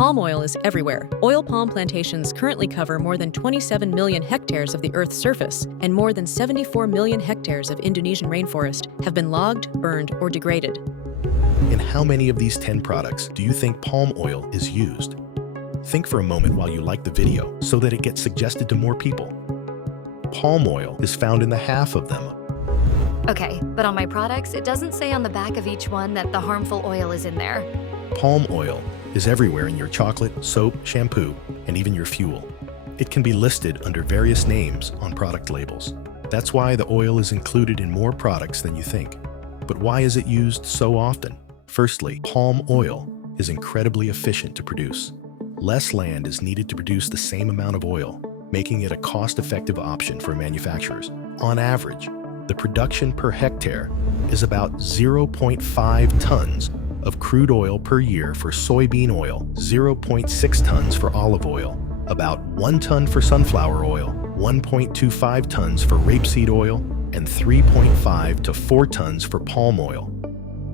Palm oil is everywhere. Oil palm plantations currently cover more than 27 million hectares of the Earth's surface, and more than 74 million hectares of Indonesian rainforest have been logged, burned, or degraded. In how many of these 10 products do you think palm oil is used? Think for a moment while you like the video so that it gets suggested to more people. Palm oil is found in the half of them. Okay, but on my products, it doesn't say on the back of each one that the harmful oil is in there. Palm oil is everywhere in your chocolate, soap, shampoo, and even your fuel. It can be listed under various names on product labels. That's why the oil is included in more products than you think. But why is it used so often? Firstly, palm oil is incredibly efficient to produce. Less land is needed to produce the same amount of oil, making it a cost-effective option for manufacturers. On average, the production per hectare is about 0.5 tons of crude oil per year for soybean oil, 0.6 tons for olive oil, about 1 ton for sunflower oil, 1.25 tons for rapeseed oil, and 3.5 to 4 tons for palm oil.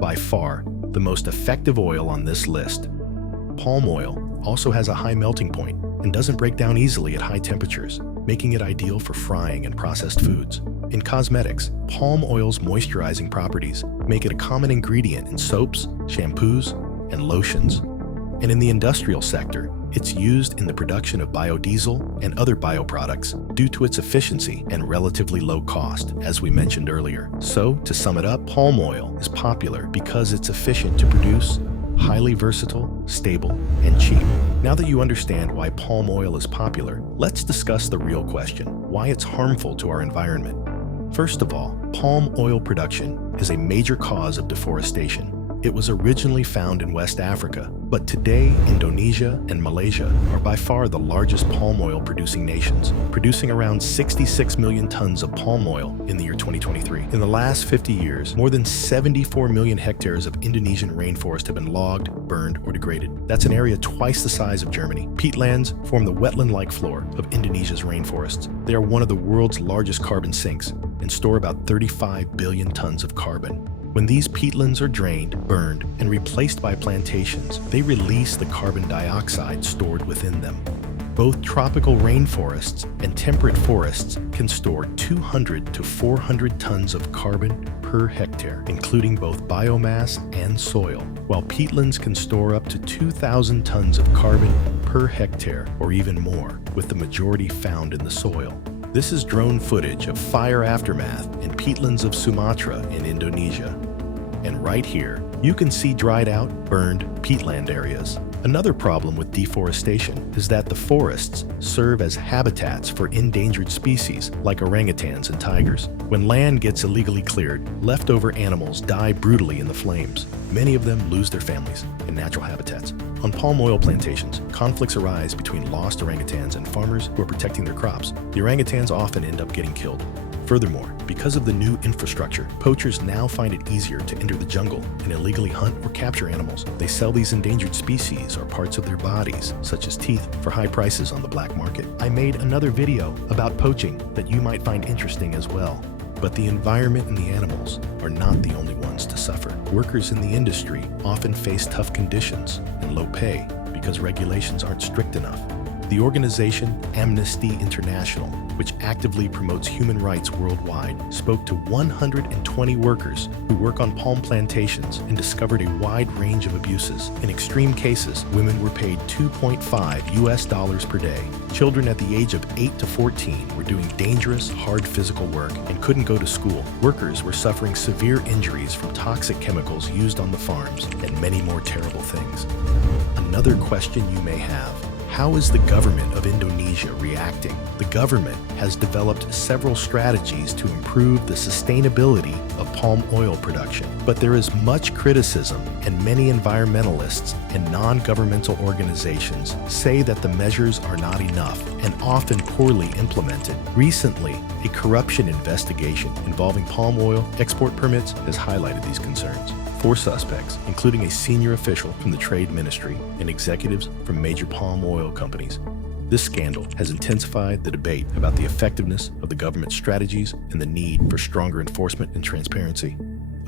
By far, the most effective oil on this list. Palm oil also has a high melting point and doesn't break down easily at high temperatures, making it ideal for frying and processed foods. In cosmetics, palm oil's moisturizing properties make it a common ingredient in soaps, shampoos, and lotions. And in the industrial sector, it's used in the production of biodiesel and other bioproducts due to its efficiency and relatively low cost, as we mentioned earlier. So, to sum it up, palm oil is popular because it's efficient to produce, highly versatile, stable, and cheap. Now that you understand why palm oil is popular, let's discuss the real question: why it's harmful to our environment. First of all, palm oil production is a major cause of deforestation. It was originally found in West Africa, but today Indonesia and Malaysia are by far the largest palm oil producing nations, producing around 66 million tons of palm oil in the year 2023. In the last 50 years, more than 74 million hectares of Indonesian rainforest have been logged, burned, or degraded. That's an area twice the size of Germany. Peatlands form the wetland-like floor of Indonesia's rainforests. They are one of the world's largest carbon sinks and store about 35 billion tons of carbon. When these peatlands are drained, burned, and replaced by plantations, they release the carbon dioxide stored within them. Both tropical rainforests and temperate forests can store 200 to 400 tons of carbon per hectare, including both biomass and soil, while peatlands can store up to 2,000 tons of carbon per hectare, or even more, with the majority found in the soil. This is drone footage of fire aftermath in peatlands of Sumatra in Indonesia. And right here, you can see dried out, burned peatland areas. Another problem with deforestation is that the forests serve as habitats for endangered species like orangutans and tigers. When land gets illegally cleared, leftover animals die brutally in the flames. Many of them lose their families and natural habitats. On palm oil plantations, conflicts arise between lost orangutans and farmers who are protecting their crops. The orangutans often end up getting killed. Furthermore, because of the new infrastructure, poachers now find it easier to enter the jungle and illegally hunt or capture animals. They sell these endangered species or parts of their bodies, such as teeth, for high prices on the black market. I made another video about poaching that you might find interesting as well. But the environment and the animals are not the only ones to suffer. Workers in the industry often face tough conditions and low pay because regulations aren't strict enough. The organization Amnesty International, which actively promotes human rights worldwide, spoke to 120 workers who work on palm plantations and discovered a wide range of abuses. In extreme cases, women were paid $2.5 per day. Children at the age of 8 to 14 were doing dangerous, hard physical work and couldn't go to school. Workers were suffering severe injuries from toxic chemicals used on the farms, and many more terrible things. Another question you may have: how is the government of Indonesia reacting? The government has developed several strategies to improve the sustainability of palm oil production, but there is much criticism, and many environmentalists and non-governmental organizations say that the measures are not enough and often poorly implemented. Recently, a corruption investigation involving palm oil export permits has highlighted these concerns. 4 suspects, including a senior official from the Trade Ministry and executives from major palm oil companies. This scandal has intensified the debate about the effectiveness of the government's strategies and the need for stronger enforcement and transparency.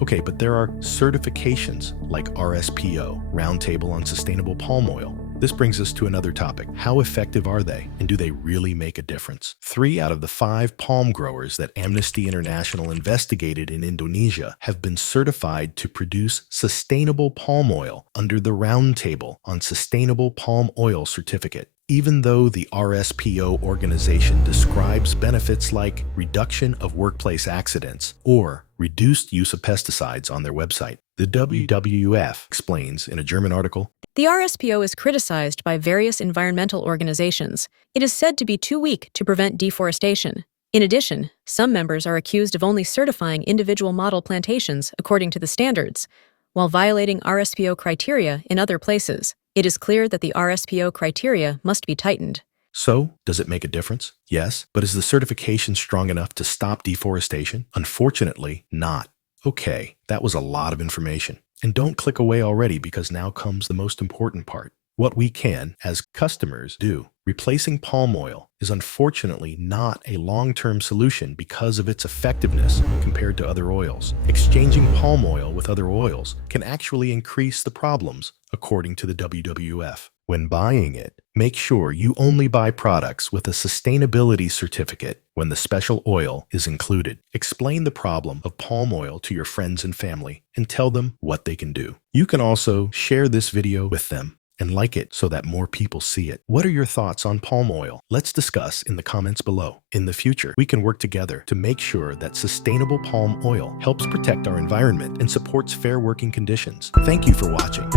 Okay, but there are certifications like RSPO, Roundtable on Sustainable Palm Oil, This brings us to another topic. How effective are they, and do they really make a difference? 3 out of the 5 palm growers that Amnesty International investigated in Indonesia have been certified to produce sustainable palm oil under the Roundtable on Sustainable Palm Oil Certificate. Even though the RSPO organization describes benefits like reduction of workplace accidents or reduced use of pesticides on their website, the WWF explains in a German article, The RSPO is criticized by various environmental organizations. It is said to be too weak to prevent deforestation. In addition, some members are accused of only certifying individual model plantations according to the standards, while violating RSPO criteria in other places. It is clear that the RSPO criteria must be tightened. So, does it make a difference? Yes, but is the certification strong enough to stop deforestation? Unfortunately, not. Okay, that was a lot of information. And don't click away already, because now comes the most important part. What we can, as customers, do. Replacing palm oil is unfortunately not a long-term solution because of its effectiveness compared to other oils. Exchanging palm oil with other oils can actually increase the problems, according to the WWF. When buying it, make sure you only buy products with a sustainability certificate when the special oil is included. Explain the problem of palm oil to your friends and family and tell them what they can do. You can also share this video with them and like it so that more people see it. What are your thoughts on palm oil? Let's discuss in the comments below. In the future, we can work together to make sure that sustainable palm oil helps protect our environment and supports fair working conditions. Thank you for watching.